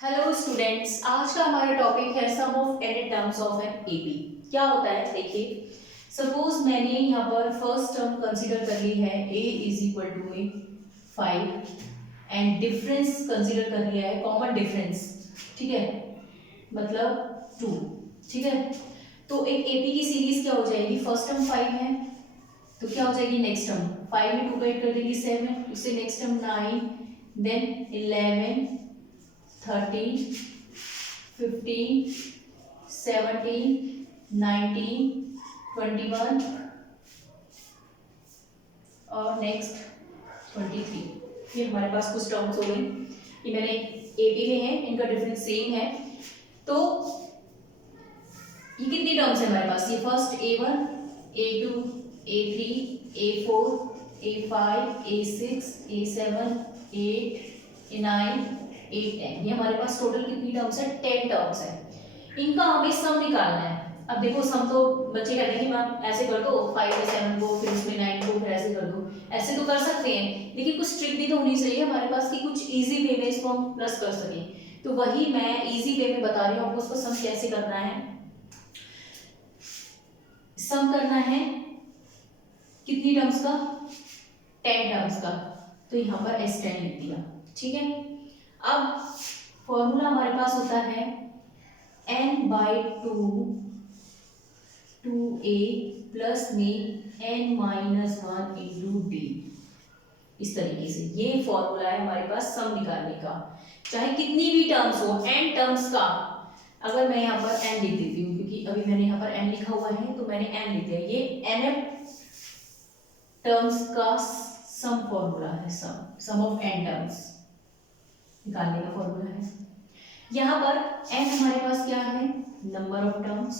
Hello students, आज का हमारा टॉपिक है some of an terms of an AP. क्या होता है देखिए, सपोज मैंने यहाँ पर फर्स्ट टर्म कंसीडर कर ली है a इज इक्वल टू में 5 एंड डिफरेंस कंसीडर कर लिया है कॉमन डिफरेंस, ठीक है, मतलब 2। ठीक है, तो एक एपी की सीरीज क्या हो जाएगी, फर्स्ट टर्म 5 है तो क्या हो जाएगी नेक्स्ट टर्म 5 में 2 का ऐड कर देंगे 7, उससे नेक्स्ट टर्म 9, देन 11, 13, 15, 17, 19, 21 और नेक्स्ट 23। ये हमारे पास कुछ टर्म्स हो गए, ये मैंने एपी में है, इनका डिफरेंस सेम है। तो ये कितनी टर्म्स है हमारे पास, ये first A1, A2, A3, A4, A5, A6, A7, 8, A9, 8, 10। ये हमारे पास टोटल कितनी टर्म्स है, 10 टर्म्स है। इनका हमें सम निकालना है। अब देखो सम तो बच्चे कहते हैं कि मैम ऐसे कर दो 5 में 7 को फिर उसमें 9 को फिर ऐसे कर दो, ऐसे तो कर सकते हैं लेकिन कुछ ट्रिक भी तो होनी चाहिए हमारे पास कि कुछ इजी वे में इसको हम प्लस कर सकें। तो वही मैं इजी वे में बता रही हूँ आपको, उसको सम कैसे करना है। सम करना है कितनी टर्म्स का, 10 टर्म्स का। तो यहाँ पर S10 लिख दिया, ठीक है। अब फॉर्मूला हमारे पास होता है n/2 2a प्लस में n-1 इंटू d। इस तरीके से ये फॉर्मूला है हमारे पास सम निकालने का, चाहे कितनी भी टर्म्स हो, n टर्म्स का। अगर मैं यहाँ पर n लिख देती हूँ क्योंकि अभी मैंने यहाँ पर n लिखा हुआ है तो मैंने n लिख दिया, ये nth टर्म्स का सम फॉर्मूला है, सम ऑफ n टर्म्स निकालने का फॉर्मूला है। यहाँ पर n हमारे पास क्या है, नंबर ऑफ टर्म्स,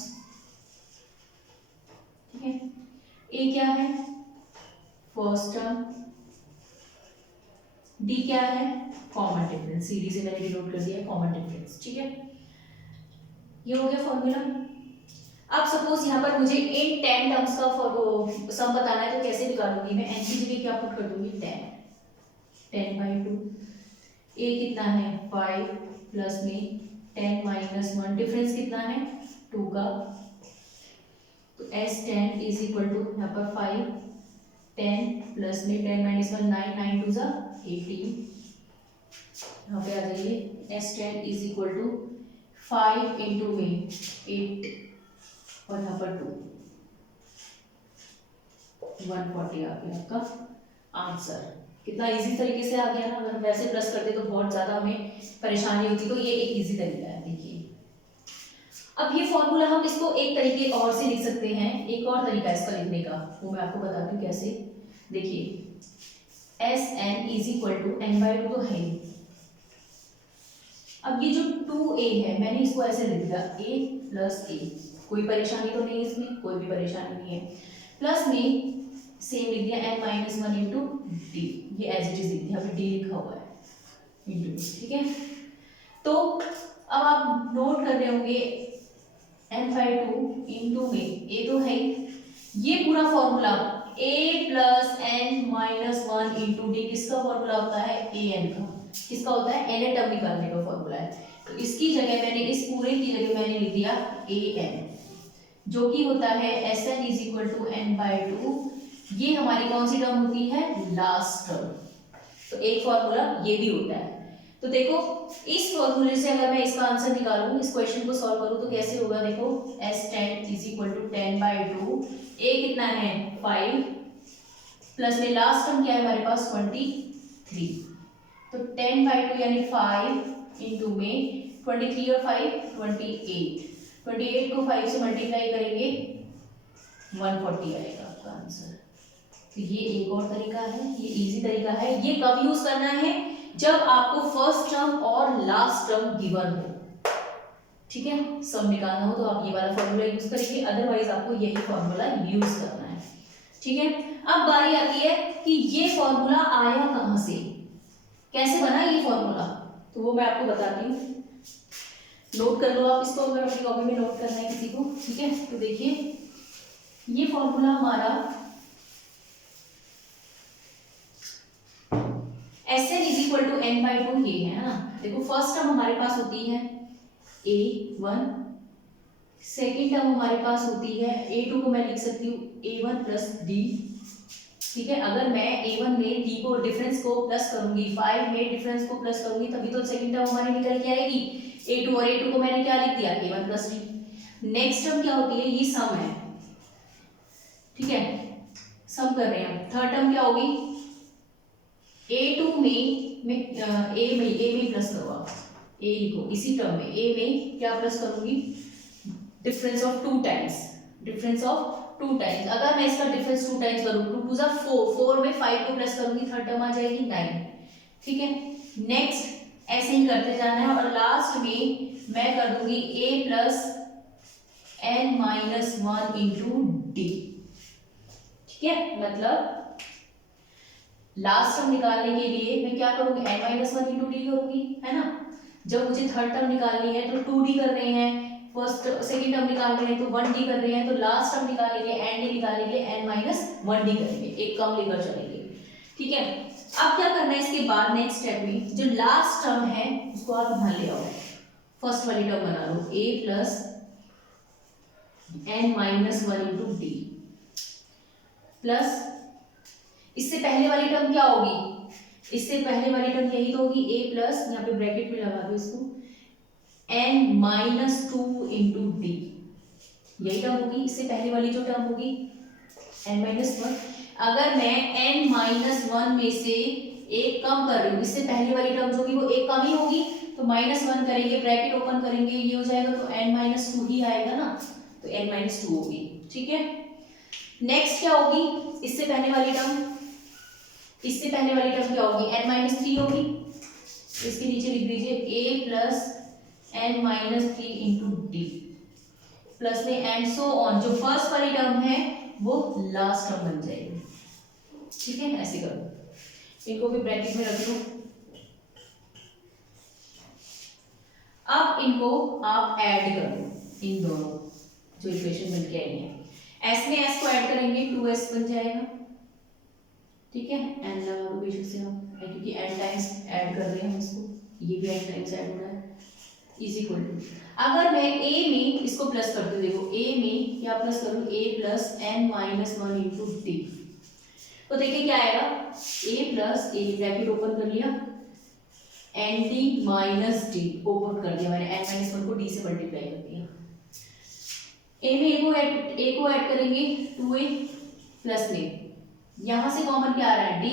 ठीक है। a क्या है, फर्स्ट टर्म, d क्या है, कॉमन डिफरेंस, सीडी से मैंने डिनोट कर दिया कॉमन डिफरेंस, ठीक है। ये हो गया फॉर्मूला। अब सपोज यहाँ पर मुझे इन 10 टर्म्स का सम बताना है तो कैसे निकालूंगी मैं, n की जगह क्या पुट कर दूंगी 10/2। a कितना है 5 प्लस में 10-1, डिफरेंस कितना है 2 का, तो S10 इज इक्वल टू यहाँ पर 5, 10 प्लस में 10-1 9, 9 2 18। यहाँ पे आ जाइए S10 is equal to 5 into में 8 और यहाँ पर 2, 140 आ गया आपका आंसर। कितना इजी तरीके से आ गया ना, अगर हम वैसे प्लस करते तो बहुत ज्यादा हमें परेशानी होती, तो ये एक इजी तरीका है। देखिए अब ये फॉर्मूला हम इसको एक तरीके और से लिख सकते हैं, एक और तरीका इसका लिखने का वो मैं आपको बताती हूँ कैसे। देखिए Sn is equal to n/2 तो है, अब ये जो 2a है मैंने इसको ऐसे लिख दिया a प्लस a, कोई परेशानी तो नहीं इसमें, कोई भी परेशानी नहीं है। प्लस में सेम लिख दिया n-1 इंटू डी, ये एज इट इज लिख दिया, अभी डी लिखा हुआ है इंटू, ठीक है। तो अब आप नोट कर रहे होंगे n/2 इंटू में a तो है, ये पूरा formula a plus n-1 into D किसका फॉर्मूला होता है, an का। किसका होता है, n टर्म निकालने का फॉर्मूला है। तो इसकी जगह मैंने, इस पूरे की जगह मैंने लिख दिया an, जो कि होता है Sn is equal to n/2। ये हमारी कौन सी टर्म होती है, लास्ट टर्म। तो एक फॉर्मूला ये भी होता है। तो देखो इस फॉर्मूले से अगर मैं इसका आंसर निकालूं, इस क्वेश्चन को सॉल्व करूं तो कैसे होगा, देखो S10 is equal to 10/2, a कितना है 5 प्लस में लास्ट टर्म क्या है हमारे पास 23, तो 10/2 यानी 5 इंटू में 23 और 5 28 को 5 से मल्टीप्लाई करेंगे 140 आएगा आपका आंसर। तो ये एक और तरीका है, ये इजी तरीका है। ये कब यूज करना है, जब आपको फर्स्ट टर्म और लास्ट टर्म गिवन हो, ठीक है, सम निकालना हो तो आप ये वाला फॉर्मूला यूज करेंगे, अदरवाइज आपको यही फॉर्मूला यूज करना है, ठीक है। अब बारी आती है कि ये फॉर्मूला आया कहां से, कैसे बना ये फॉर्मूला, तो वो मैं आपको बताती हूँ। नोट कर लो आप इसको, अगर अपनी कॉपी में नोट करना है किसी को, ठीक है। तो देखिए ये फॉर्मूला हमारा Sn is equal to n/2 ये है ना। देखो फर्स्ट टर्म हमारे पास होती है a1, सेकेंड टर्म हमारे पास होती है a2 को मैं लिख सकती हूँ a1 प्लस d। ठीक है, अगर मैं a1 में d को डिफरेंस को प्लस करूंगी, 5 में डिफरेंस को प्लस करूंगी, तभी तो सेकंड टर्म हमारी निकल के आएगी। a2 और a2 को मैंने क्या लिख दिया a1 plus d। Next term क्या होती है, ये सम है। ठीक है, सम कर रहे हैं। थर्ड टर्म क्या होगी, a2 में a में प्लस करो आप, a लिखो इसी टर्म में, a में क्या प्लस करूंगी, difference of 2 times, difference of 2 times. अगर मैं इसका डिफरेंस 2 टाइम्स करूँ, 2 2 4, 4 में 5 को प्लस करूंगी, थर्ड टर्म आ जाएगी 9। ठीक है, नेक्स्ट ऐसे ही करते जाना है, और लास्ट में मैं कर दूंगी a plus n minus 1 into D. ठीक है, मतलब लास्ट टर्म निकालने के लिए मैं क्या करूंगी, n माइनस 1 इंटू डी करूंगी, है ना। जब मुझे थर्ड टर्म निकालनी है तो 2d कर रहे हैं, फर्स्ट सेकंड टर्म निकाल रहे हैं तो 1d कर रहे हैं, तो लास्ट टर्म निकालने के लिए n निकालने के लिए n माइनस 1d करेंगे, एक कम लेकर चलेंगे। ठीक है, अब क्या करना है इसके बाद नेक्स्ट स्टेप में, जो लास्ट टर्म है उसको आप ध्यान ले आओ, फर्स्ट वाली टर्म बना लो a plus n minus 1 into D, plus इससे पहले वाली टर्म क्या होगी, इससे पहले वाली टर्म यही तो होगी a प्लस, यहाँ पे ब्रैकेट में लगा दो इसको, n माइनस 2 इंटू डी, यही टर्म होगी। इससे पहले वाली जो टर्म होगी n माइनस 1, अगर मैं n माइनस 1 में से एक कम कर रही हूँ, इससे पहले वाली टर्म जो होगी वो एक कम ही होगी, तो माइनस 1 करेंगे, ब्रैकेट ओपन करेंगे, ये हो जाएगा, तो n माइनस 2 ही आएगा ना, तो n माइनस 2 होगी। ठीक है, नेक्स्ट क्या होगी, इससे पहले वाली टर्म, इससे पहले वाली टर्म क्या होगी, n माइनस 3 होगी, इसके नीचे लिख दीजिए a plus n minus 3 into D, plus में एंड सो ऑन, जो फर्स्ट वाली टर्म है वो लास्ट टर्म बन जाएगी। ठीक है, ऐसे करो, इनको भी ब्रैकेट में रख लो। अब इनको आप ऐड कर दो, इन दोनों जो इक्वेशन बन के आई है, s में s को ऐड करेंगे 2s बन जाएगा। ठीक है, n लगा दो बेशक से हम, क्योंकि n टाइम्स ऐड कर रहे हैं हम इसको, ये भी n टाइम्स ऐड हो रहा है, इज इक्वल टू, अगर मैं a में इसको प्लस करती हूँ, देखो a में क्या प्लस करूँ, a plus n minus 1 into D, तो देखिए क्या आएगा, a plus a bracket open कर लिया, N D minus D open कर दिया मैंने, n माइनस 1 को d से मल्टीप्लाई कर दिया, a में a को ऐड करेंगे 2a प्लस में, यहां से कॉमन क्या आ रहा है d,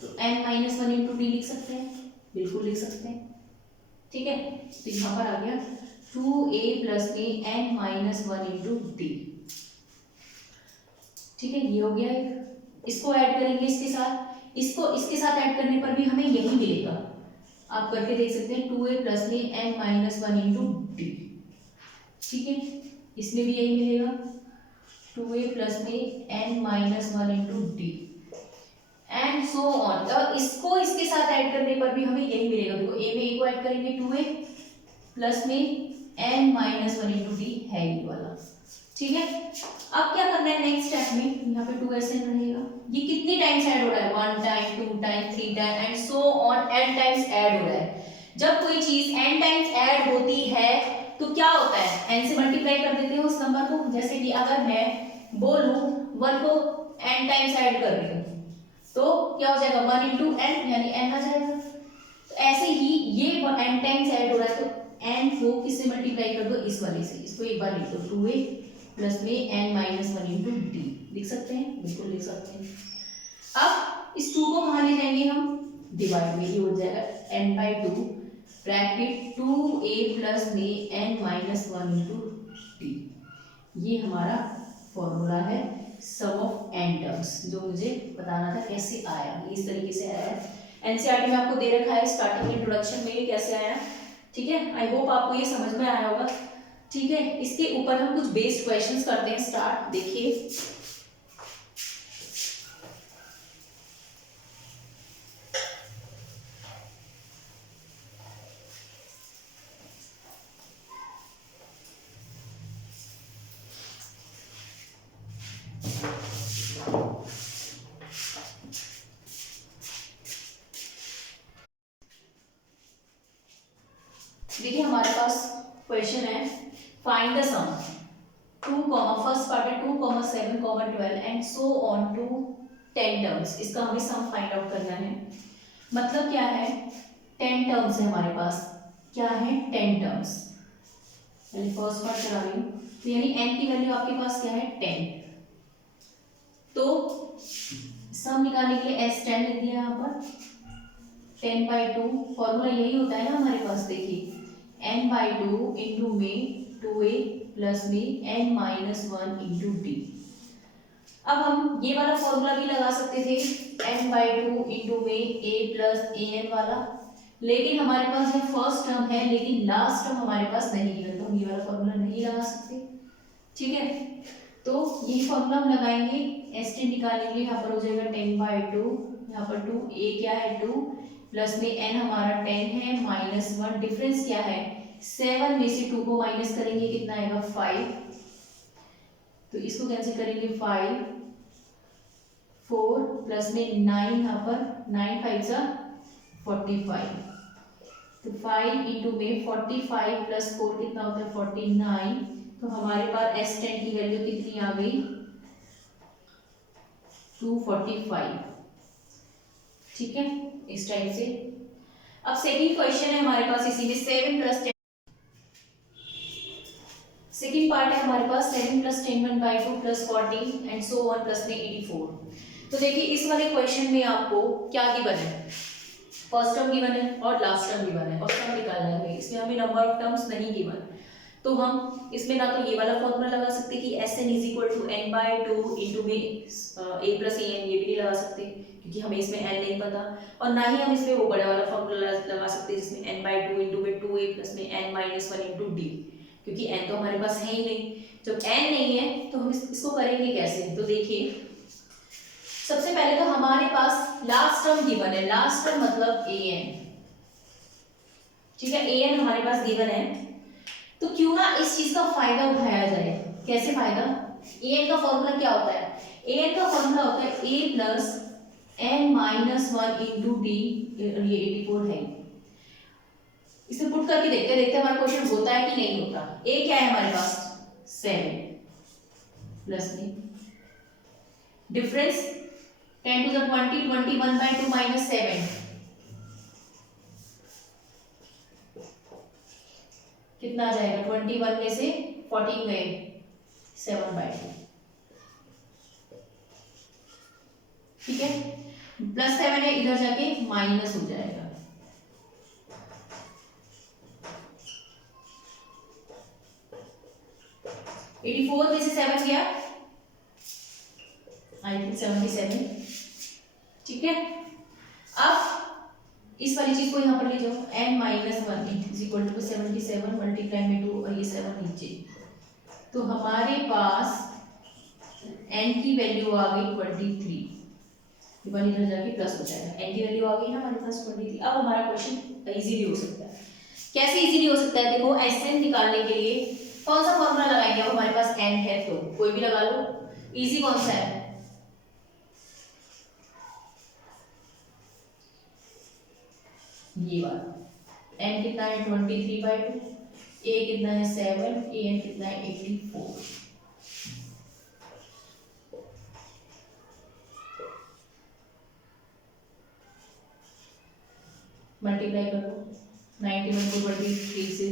तो n माइनस 1 इंटू डी लिख सकते हैं, बिल्कुल लिख सकते हैं। ठीक है, तो यहाँ पर आ गया 2a प्लस में n माइनस 1 इंटू डी। ठीक है, ये हो गया एक, इसको ऐड करेंगे इसके साथ, इसको इसके साथ ऐड करने पर भी हमें यही मिलेगा, आप करके देख सकते हैं, 2a प्लस में n माइनस 1 इंटू डी। ठीक है, इसमें भी यही मिलेगा, 2a प्लस में n minus 1 into D and so on. और इसको इसके साथ ऐड करने पर भी हमें यही मिलेगा, देखो a में a को ऐड करेंगे 2a प्लस में n माइनस 1 इंटू डी है ये वाला। ठीक है, अब क्या करना है नेक्स्ट स्टेप में, यहाँ पे 2s रहेगा, ये कितनी टाइम्स ऐड हो रहा है, 1 time 2 time 3 time and so on n times add हो रहा है। जब कोई चीज n टाइम्स ऐड होती है तो क्या होता है, n से मल्टीप्लाई कर देते हो उस नंबर को, जैसे कि अगर मैं बोलूं 1 को n टाइम्स ऐड कर रही हूँ तो क्या हो जाएगा, 1 इंटू n यानी n आ जाएगा। तो ऐसे ही ये n टाइम्स ऐड हो रहा है, तो n को किससे मल्टीप्लाई कर दो, इस वाले से, इसको एक बार लिख दो, 2a प्लस में n माइनस 1 इंटू डी, लिख सकते हैं, बिल्कुल लिख सकते हैं। अब इस 2 को कहाँ ले जाएंगे हम, डिवाइड में, ये हो जाएगा n by 2 bracket 2a plus में n माइनस 1 इंटू डी, ये हमारा फॉर्मूला है सम ऑफ n टर्म्स, जो मुझे बताना था कैसे आया, ये इस तरीके से आया है, एनसीईआरटी में आपको दे रखा है स्टार्टिंग इंट्रोडक्शन में ये कैसे आया। ठीक है, आई होप आपको ये समझ में आया होगा। ठीक है, इसके ऊपर हम कुछ बेस्ड क्वेश्चंस करते हैं स्टार्ट, देखिए। देखिए हमारे पास क्वेश्चन है find the sum 2, first part है 2, 7, 12 and so on to 10 terms. इसका हमें सम फाइंड आउट करना है। मतलब क्या है, 10 टर्म्स है हमारे पास। क्या है, 10 टर्म्स। पहले फर्स्ट पार्ट चला रही हूँ, तो यानी n की वैल्यू आपके पास क्या है, 10। तो सम निकालने के लिए s10 लिख दिया यहाँ पर, 10/2। फॉर्मूला यही होता है ना हमारे पास, देखिए n/2 इंटू में 2a प्लस में n-1 इंटू डी। अब हम ये वाला फॉर्मूला भी लगा सकते थे, n/2 इंटू में a प्लस an वाला, लेकिन हमारे पास ये फर्स्ट टर्म है लेकिन लास्ट टर्म हमारे पास नहीं है, तो हम ये वाला फॉर्मूला नहीं लगा सकते। ठीक है, तो यही फॉर्मूला हम लगाएंगे। s10 निकालने के लिए यहाँ पर हो जाएगा 10/2, यहाँ पर 2, a क्या है 2 प्लस में n हमारा 10 है -1, डिफरेंस क्या है 7 में से 2 को माइनस करेंगे कितना आएगा 5, तो इसको कैंसिल करेंगे 5, 4 प्लस में 9 यहाँ पर 9 5 जा 45, तो 5 इंटू में 45 प्लस 4 कितना होता है 49, तो हमारे पास s10 की वैल्यू कितनी आ गई 245। ठीक है, इस टाइप से। अब सेकंड क्वेश्चन है हमारे पास इसी में 7 प्लस 10, सेकंड पार्ट है हमारे पास 7 plus 10 1/2 plus 40 and so on plus में 84। तो देखिए इस वाले क्वेश्चन में आपको क्या गिवन है, फर्स्ट टर्म गिवन है और लास्ट टर्म गिवन है और सम निकालना है। इसमें हमें नंबर ऑफ टर्म्स नहीं गिवन, तो हम इसमें ना तो ये वाला फॉर्मूला लगा सकते कि Sn = n/2 इंटू में a प्लस an, ये भी नहीं लगा सकते क्योंकि हमें इसमें n नहीं पता, और ना ही हम इसमें वो बड़ा वाला फॉर्मूला लगा सकते जिसमें n/2 इंटू में 2a प्लस में n-1 इंटू d, क्योंकि n तो हमारे पास है ही नहीं। जब n नहीं है तो हम इसको करेंगे कैसे, तो देखिए सबसे पहले तो हमारे पास लास्ट टर्म गिवन है, लास्ट टर्म मतलब an। ठीक है, an हमारे पास गिवन है, तो क्यों ना इस चीज का फायदा उठाया जाए। कैसे फायदा, an का फॉर्मूला क्या होता है, an का फॉर्मूला होता है a plus n-1 into D, ये 84 है। इसे पुट करके देखते देखते हमारा क्वेश्चन होता है कि नहीं होता। a क्या है हमारे पास 7 प्लस में डिफरेंस 10 to the 20, 21/2 minus 7 कितना आ जाएगा, 21 में से 14 गए 7/2। ठीक है, +7 है इधर जाके माइनस हो जाएगा, एटी 84 में से 7 गया आई थिंक 77। ठीक है, अब इस वाली चीज को यहाँ पर ले जाओ, n-1 = 77 मल्टीप्लाई में 2 और ये 7 नीचे, तो हमारे पास n की वैल्यू आ गई 23, ये वाली इधर जाके प्लस हो जाएगा, n की वैल्यू आ गई ना हमारे पास 23। अब हमारा क्वेश्चन इजीली हो सकता है। कैसे इजीली हो सकता है, देखो Sn निकालने के लिए कौन सा फॉर्मूला लगाएंगे, अब हमारे पास n है तो कोई भी लगा लो। इजी कौन सा है, ये वाला, n कितना है 23/2, a कितना है 7, an कितना है 84। मल्टीप्लाई करो 91 को 23 से,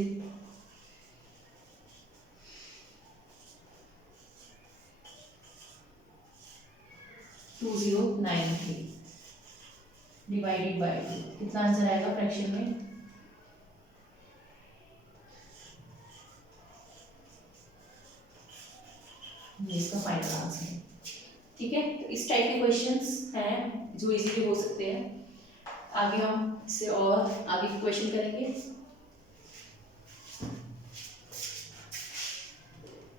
टू 2093 डिवाइडेड बाय 2, कितना आंसर आएगा फ्रैक्शन में, ये इसका फाइनल आंसर है। ठीक है, तो इस टाइप के क्वेश्चंस हैं जो इजीली हो सकते हैं। आगे हम इससे और आगे क्वेश्चन करेंगे।